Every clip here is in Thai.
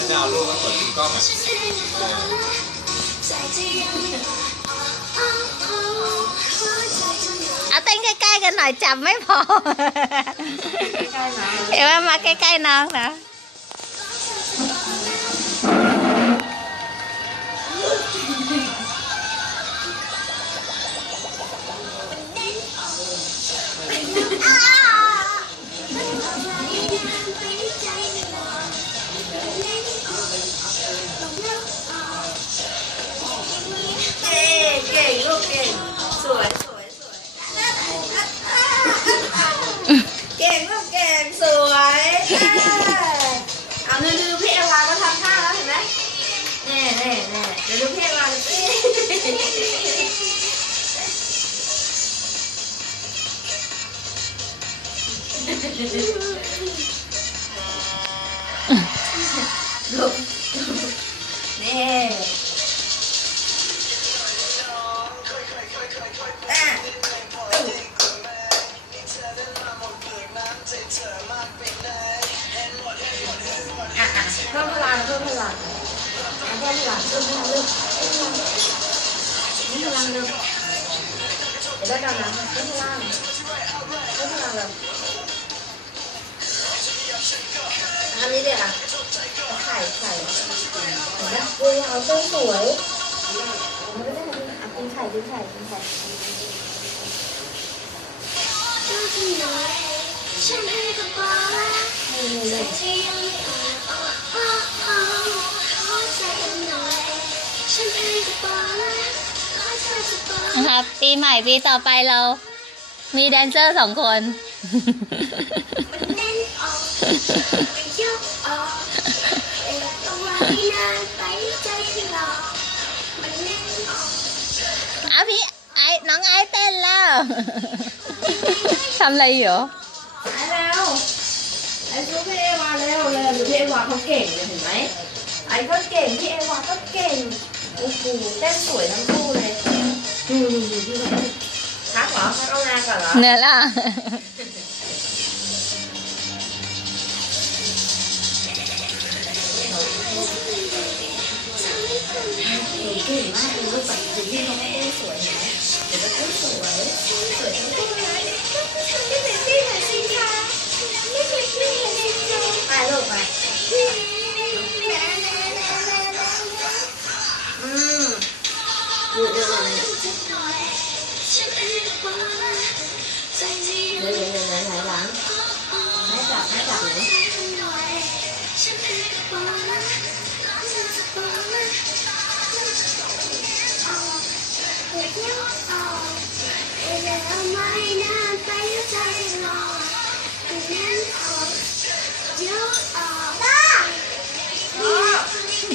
ฉันจะเอารูปมากดเป็นกล้องอะเอาเต้นใกล้ๆกันหน่อยจับไม่พอ ใกล้นะเห็นว่ามาใกล้ๆน้องนะ ลูกเก่ง สวยสวยสวยเก่งลูกเก่งสวยเอาเดี๋ยวดูพี่เอวาก็ทำท่าแล้วเห็นไหมแน่แน่แน่เดี๋ยวดูพี่เอวาสิลูก เพิ่มพลังเพิ่มเร็วเพิ่มพลังเร็วเดี๋ยวได้ดำน้ำเพิ่มพลังเพิ่มพลังเร็วอันนี้เดี๋ยวอะไข่ไข่เห็นไหมอุ้ยเอาต้นสวยมันก็ได้อะกินไข่กินไข่กินไข่ฉันให้กับบอกนี่นี่นี่ที่ยังไม่ นะครับปีใหม่ปีต่อไปเรา มีแดนเซอร์สองคนออกมันยกออกเอาพี่ไอ้น้องไอ้เต้นแล้วทำอะไรอยู่ไอ้แล้วไอ้สู้พี่เอวาเร็วเลยพี่เอวาเขาเก่งเลยเห็นไหมไอ้ก็เก่งพี่เอวาก็เก่ง โอ้โหเต้นสวยทั้งคู่เลยดูดูดูพี่เอวาพักเหรอพักเอางานก่อนเหรอเหนื่อยละเก่งมากเลยลูกแบบดูพี่เขาไม่เต้นสวยเห็นไหมเดี๋ยวจะเต้นสวย สวยทั้งคู่เลยไม่เป็นที่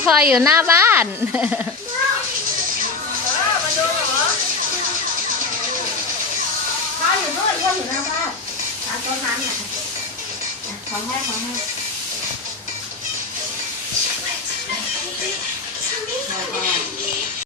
พออยู่หน้าบ้านอยู่นู่นพ่ออยู่หน้าบ้านตาต๊ะนั้นน่ขอให้ขอให้พอพอ